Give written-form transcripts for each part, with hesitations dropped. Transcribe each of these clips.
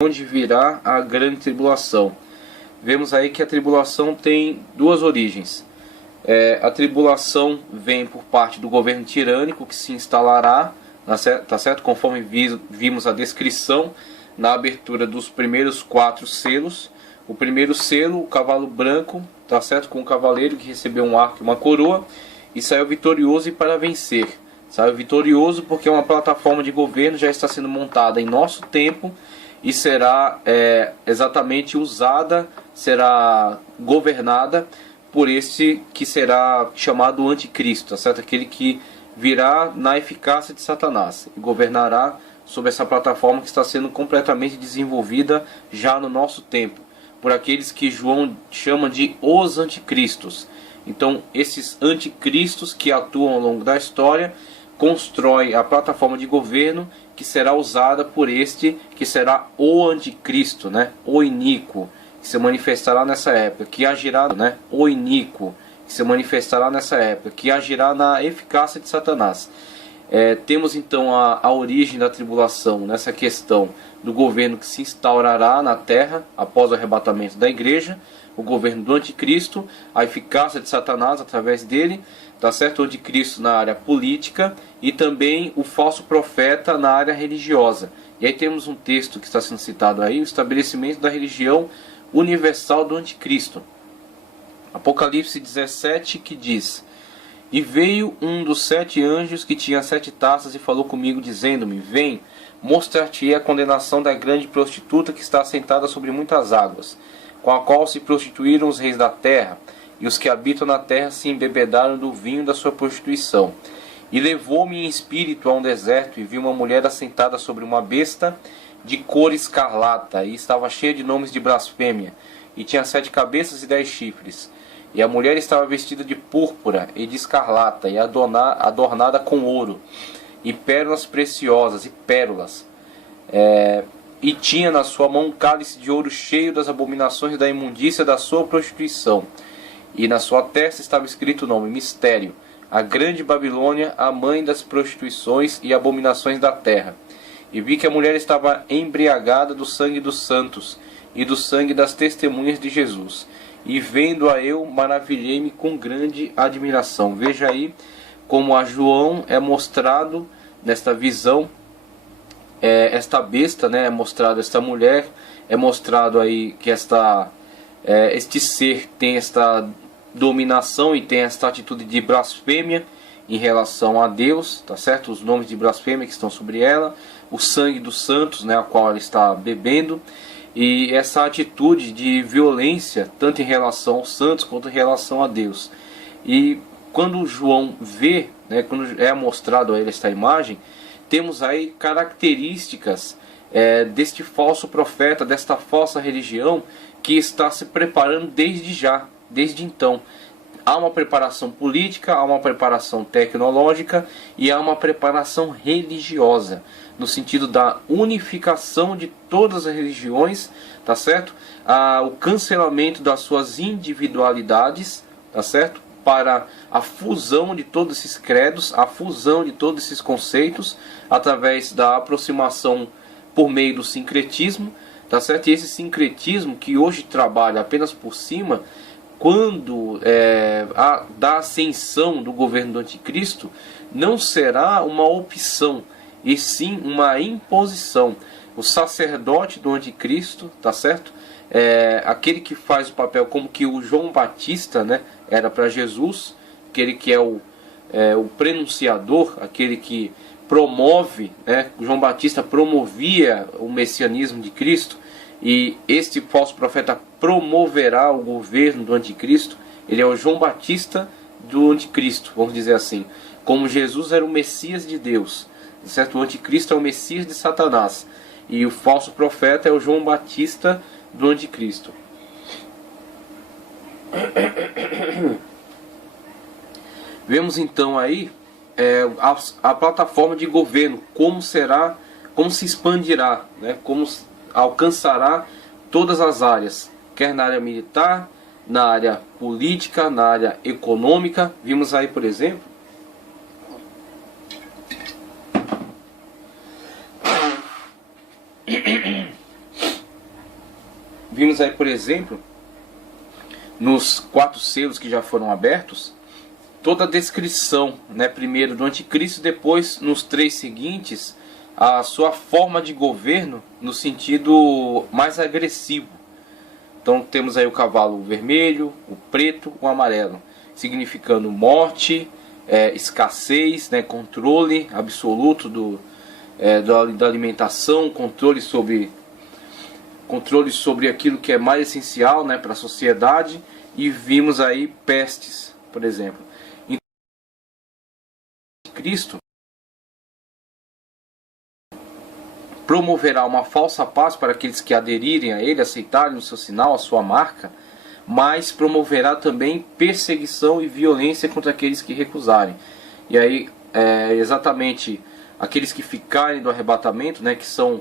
onde virá a grande tribulação. Vemos aí que a tribulação tem duas origens. A tribulação vem por parte do governo tirânico que se instalará, tá certo? Conforme vimos a descrição na abertura dos primeiros 4 selos. O primeiro selo, o cavalo branco, tá certo? Com o cavaleiro que recebeu um arco e uma coroa e saiu vitorioso e para vencer. Saiu vitorioso porque uma plataforma de governo já está sendo montada em nosso tempo e será exatamente usada, será governada por este que será chamado anticristo, tá certo? Aquele que virá na eficácia de Satanás e governará sobre essa plataforma que está sendo completamente desenvolvida já no nosso tempo, por aqueles que João chama de os anticristos. Então esses anticristos que atuam ao longo da história constroem a plataforma de governo que será usada por este que será o anticristo, né? O iníquo, que se manifestará nessa época, que agirá, né? O iníquo, que se manifestará nessa época, que agirá na eficácia de Satanás. Temos então a origem da tribulação nessa questão do governo que se instaurará na terra após o arrebatamento da igreja, o governo do anticristo, a eficácia de Satanás através dele, tá certo? O anticristo na área política e também o falso profeta na área religiosa. E aí temos um texto que está sendo citado aí, o estabelecimento da religião universal do anticristo. Apocalipse 17, que diz: E veio um dos 7 anjos que tinha 7 taças e falou comigo, dizendo-me: Vem, mostrar-te-ei a condenação da grande prostituta que está assentada sobre muitas águas, com a qual se prostituíram os reis da terra, e os que habitam na terra se embebedaram do vinho da sua prostituição. E levou-me em espírito a um deserto, e vi uma mulher assentada sobre uma besta de cor escarlata, e estava cheia de nomes de blasfêmia, e tinha 7 cabeças e 10 chifres. E a mulher estava vestida de púrpura e de escarlata, e adornada com ouro, e pérolas preciosas, e pérolas. E tinha na sua mão um cálice de ouro cheio das abominações e da imundícia da sua prostituição. E na sua testa estava escrito o nome: Mistério, a grande Babilônia, a mãe das prostituições e abominações da terra. E vi que a mulher estava embriagada do sangue dos santos e do sangue das testemunhas de Jesus. E vendo-a eu, maravilhei-me com grande admiração. Veja aí como a João é mostrado nesta visão, esta besta, né, é mostrado esta mulher, é mostrado aí que este ser tem esta dominação e tem esta atitude de blasfêmia em relação a Deus, tá certo? Os nomes de blasfêmia que estão sobre ela, o sangue dos santos, né, a qual ela está bebendo, e essa atitude de violência tanto em relação aos santos quanto em relação a Deus. E quando João vê, né, quando é mostrado a ele esta imagem, temos aí características deste falso profeta, desta falsa religião que está se preparando desde então. Há uma preparação política, há uma preparação tecnológica e há uma preparação religiosa, no sentido da unificação de todas as religiões, tá certo? O cancelamento das suas individualidades, tá certo? Para a fusão de todos esses credos, a fusão de todos esses conceitos, através da aproximação por meio do sincretismo, tá certo? E esse sincretismo que hoje trabalha apenas por cima, quando da ascensão do governo do anticristo, não será uma opção, e sim uma imposição. O sacerdote do anticristo, tá certo? Aquele que faz o papel como que o João Batista, né, era para Jesus, aquele que é o prenunciador, aquele que promove, né? O João Batista promovia o messianismo de Cristo, e este falso profeta promoverá o governo do anticristo. Ele é o João Batista do anticristo, vamos dizer assim. Como Jesus era o Messias de Deus, certo? O anticristo é o Messias de Satanás, e o falso profeta é o João Batista do anticristo. Vemos então aí a plataforma de governo, como se expandirá, né? Como alcançará todas as áreas, quer na área militar, na área política, na área econômica. Vimos aí, por exemplo, vimos aí, por exemplo, nos 4 selos que já foram abertos, toda a descrição, né, primeiro do anticristo, depois nos 3 seguintes, a sua forma de governo no sentido mais agressivo. Então temos aí o cavalo vermelho, o preto, o amarelo, significando morte, escassez, né, controle absoluto da alimentação, controle sobre aquilo que é mais essencial, né, para a sociedade. E vimos aí pestes, por exemplo. Então, Cristo promoverá uma falsa paz para aqueles que aderirem a ele, aceitarem o seu sinal, a sua marca, mas promoverá também perseguição e violência contra aqueles que recusarem. E aí, exatamente aqueles que ficarem do arrebatamento, né, que são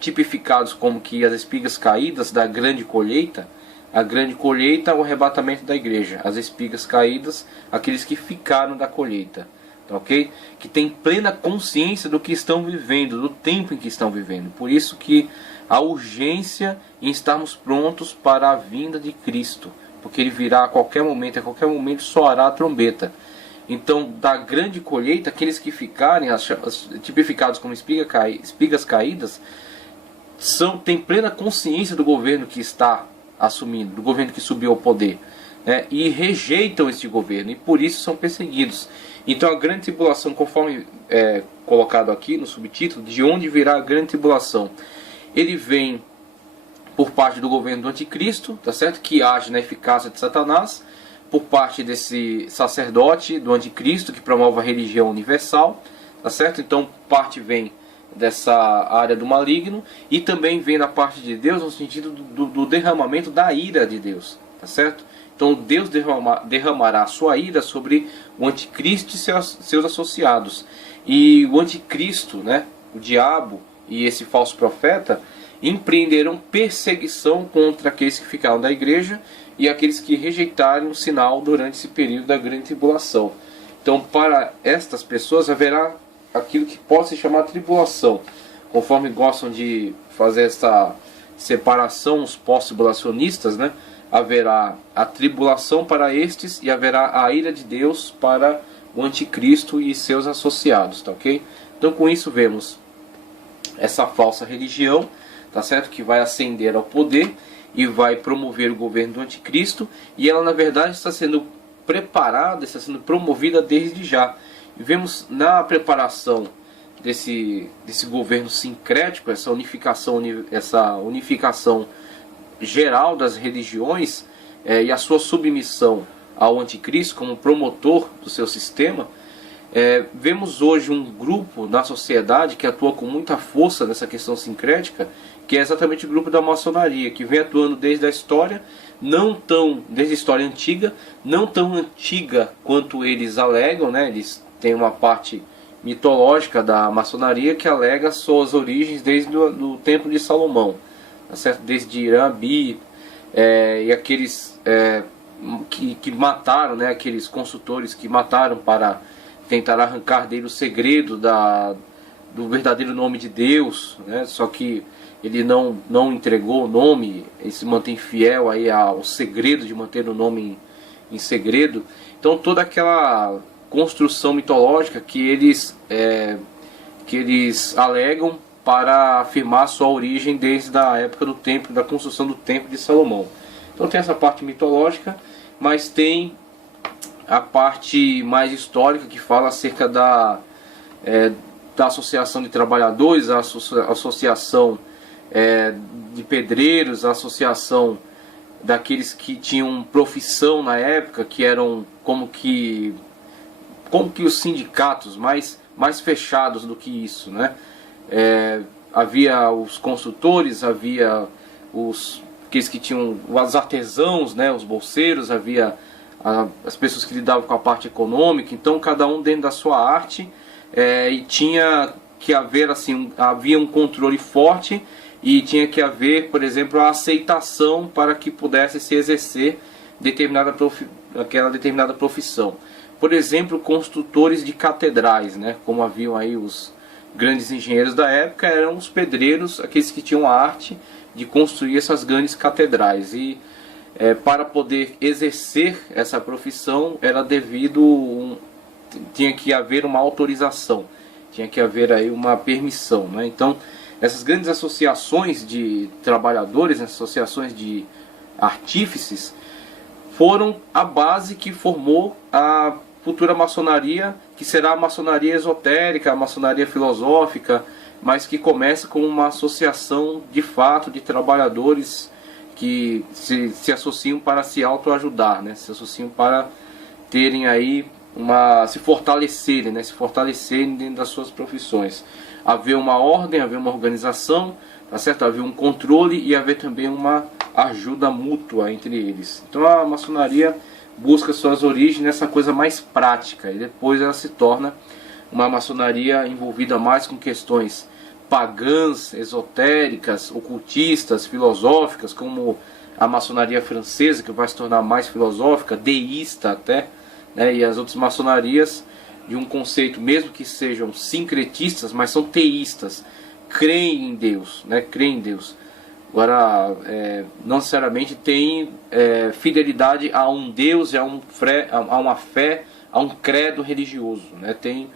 tipificados como que as espigas caídas da grande colheita. A grande colheita é o arrebatamento da igreja. As espigas caídas, aqueles que ficaram da colheita. Ok? Que tem plena consciência do que estão vivendo, do tempo em que estão vivendo. Por isso que a urgência em estarmos prontos para a vinda de Cristo, porque Ele virá a qualquer momento soará a trombeta. Então, da grande colheita, aqueles que ficarem tipificados como espigas caídas, têm plena consciência do governo que está assumindo, do governo que subiu ao poder, né? E rejeitam este governo, e por isso são perseguidos. Então a grande tribulação, conforme colocado aqui no subtítulo, de onde virá a grande tribulação, ele vem por parte do governo do anticristo, tá certo? Que age na eficácia de Satanás, por parte desse sacerdote do anticristo que promove a religião universal, tá certo? Então parte vem dessa área do maligno, e também vem da parte de Deus no sentido do derramamento da ira de Deus, tá certo? Então Deus derramará a sua ira sobre o anticristo e seus associados. E o anticristo, né, o diabo e esse falso profeta, empreenderão perseguição contra aqueles que ficaram da igreja e aqueles que rejeitarem o sinal durante esse período da grande tribulação. Então para estas pessoas haverá aquilo que pode se chamar tribulação. Conforme gostam de fazer essa separação os pós-tribulacionistas, né? Haverá a tribulação para estes e haverá a ira de Deus para o anticristo e seus associados, tá ok? Então com isso vemos essa falsa religião, tá certo? Que vai ascender ao poder e vai promover o governo do anticristo, e ela na verdade está sendo preparada, está sendo promovida desde já. E vemos na preparação desse governo sincrético, essa unificação geral das religiões e a sua submissão ao anticristo como promotor do seu sistema. Vemos hoje um grupo na sociedade que atua com muita força nessa questão sincrética, que é exatamente o grupo da maçonaria, que vem atuando desde a história, desde a história antiga, não tão antiga quanto eles alegam, né? Eles têm uma parte mitológica da maçonaria que alega suas origens desde o tempo de Salomão, tá certo? Desde Irã-Abi, e aqueles que mataram, né? Aqueles consultores que mataram para tentar arrancar dele o segredo do verdadeiro nome de Deus, né? Só que ele não entregou o nome, ele se mantém fiel aí ao segredo de manter o nome em segredo. Então toda aquela construção mitológica que eles alegam para afirmar sua origem desde a época do templo, da construção do templo de Salomão. Então tem essa parte mitológica, mas tem a parte mais histórica que fala acerca da associação de trabalhadores, a associação de pedreiros, a associação daqueles que tinham profissão na época, que eram como que os sindicatos mais fechados do que isso, né? Havia os construtores, havia aqueles que tinham os artesãos, né? Os bolseiros, havia as pessoas que lidavam com a parte econômica. Então cada um dentro da sua arte, e tinha que haver assim, havia um controle forte, e tinha que haver, por exemplo, a aceitação para que pudesse se exercer aquela determinada profissão. Por exemplo, construtores de catedrais, né? Como haviam aí os grandes engenheiros da época eram os pedreiros, aqueles que tinham a arte de construir essas grandes catedrais. E para poder exercer essa profissão era tinha que haver uma autorização, tinha que haver aí uma permissão, né? Então essas grandes associações de trabalhadores, associações de artífices, foram a base que formou a futura maçonaria, que será a maçonaria esotérica, a maçonaria filosófica, mas que começa com uma associação de fato de trabalhadores que se associam para se autoajudar, né? Se associam para terem aí se fortalecerem, né? Se fortalecerem dentro das suas profissões. Haver uma ordem, haver uma organização, tá certo? Haver um controle e haver também uma ajuda mútua entre eles. Então a maçonaria busca suas origens nessa coisa mais prática, e depois ela se torna uma maçonaria envolvida mais com questões pagãs, esotéricas, ocultistas, filosóficas, como a maçonaria francesa, que vai se tornar mais filosófica, deísta até, né? E as outras maçonarias de um conceito, mesmo que sejam sincretistas, mas são teístas, creem em Deus, né? Creem em Deus. Agora, não necessariamente tem fidelidade a um Deus, a uma fé, a um credo religioso, né? Tem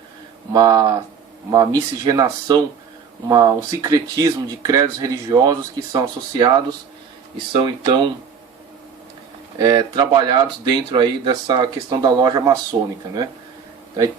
uma miscigenação, um sincretismo de credos religiosos que são associados e são então trabalhados dentro aí dessa questão da loja maçônica, né? Aí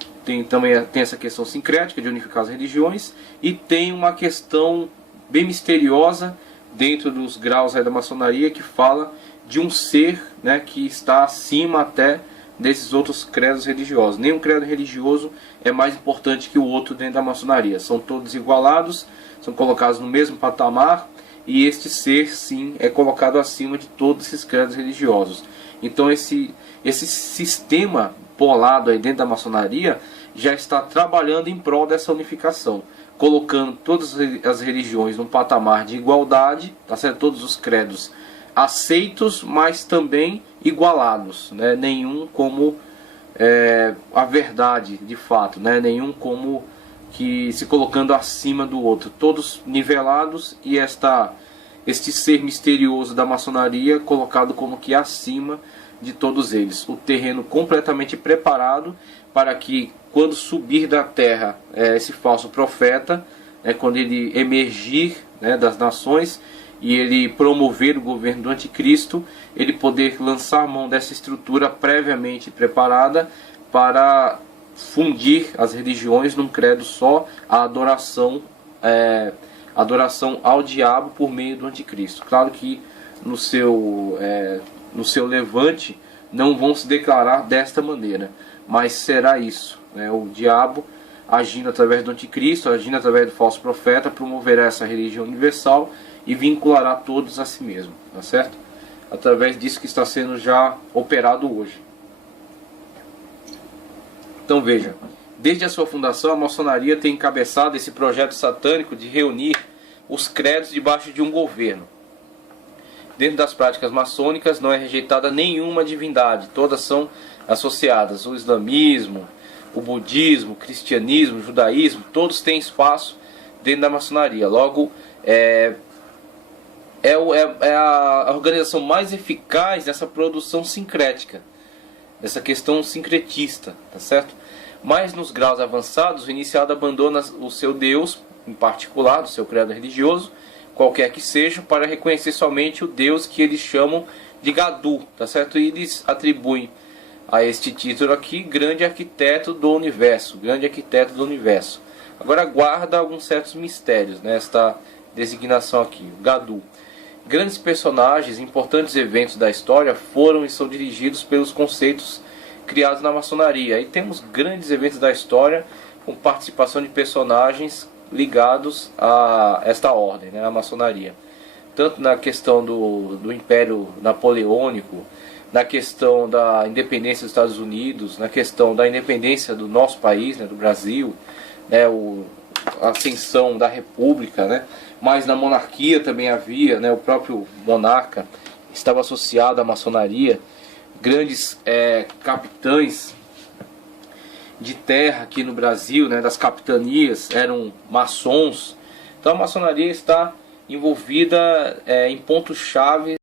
também tem essa questão sincrética de unificar as religiões, e tem uma questão bem misteriosa dentro dos graus aí da maçonaria, que fala de um ser, né, que está acima até desses outros credos religiosos. Nenhum credo religioso é mais importante que o outro dentro da maçonaria. São todos igualados, são colocados no mesmo patamar, e este ser, sim, é colocado acima de todos esses credos religiosos. Então esse sistema bolado aí dentro da maçonaria já está trabalhando em prol dessa unificação, colocando todas as religiões num patamar de igualdade, tá certo? Todos os credos aceitos, mas também igualados, né? Nenhum como a verdade de fato, né? Nenhum como que se colocando acima do outro, todos nivelados, e este ser misterioso da maçonaria colocado como que acima de todos eles. O terreno completamente preparado para que, quando subir da terra esse falso profeta, quando ele emergir, né, das nações, e ele promover o governo do anticristo, ele poder lançar mão dessa estrutura previamente preparada para fundir as religiões num credo só, a adoração ao diabo por meio do anticristo. Claro que no seu levante não vão se declarar desta maneira, mas será isso, né? O diabo, agindo através do anticristo, agindo através do falso profeta, promoverá essa religião universal e vinculará todos a si mesmo, tá certo? Através disso que está sendo já operado hoje. Então veja, desde a sua fundação, a maçonaria tem encabeçado esse projeto satânico de reunir os credos debaixo de um governo. Dentro das práticas maçônicas não é rejeitada nenhuma divindade, todas são associadas. O islamismo, o budismo, o cristianismo, o judaísmo, todos têm espaço dentro da maçonaria. Logo, é a organização mais eficaz nessa produção sincrética, nessa questão sincretista, tá certo? Mas nos graus avançados, o iniciado abandona o seu Deus, em particular, do seu credo religioso, qualquer que seja, para reconhecer somente o Deus que eles chamam de Gadu, tá certo? E eles atribuem a este título aqui, grande arquiteto do universo, grande arquiteto do universo. Agora guarda alguns certos mistérios nesta designação aqui, Gadu. Grandes personagens, importantes eventos da história foram e são dirigidos pelos conceitos criados na maçonaria. E temos grandes eventos da história com participação de personagens ligados a esta ordem, né, a maçonaria. Tanto na questão do Império Napoleônico, na questão da independência dos Estados Unidos, na questão da independência do nosso país, né, do Brasil, né, a ascensão da República, né, mas na monarquia também havia, né, o próprio monarca estava associado à maçonaria, grandes capitães de terra aqui no Brasil, né, das capitanias, eram maçons. Então a maçonaria está envolvida em pontos-chave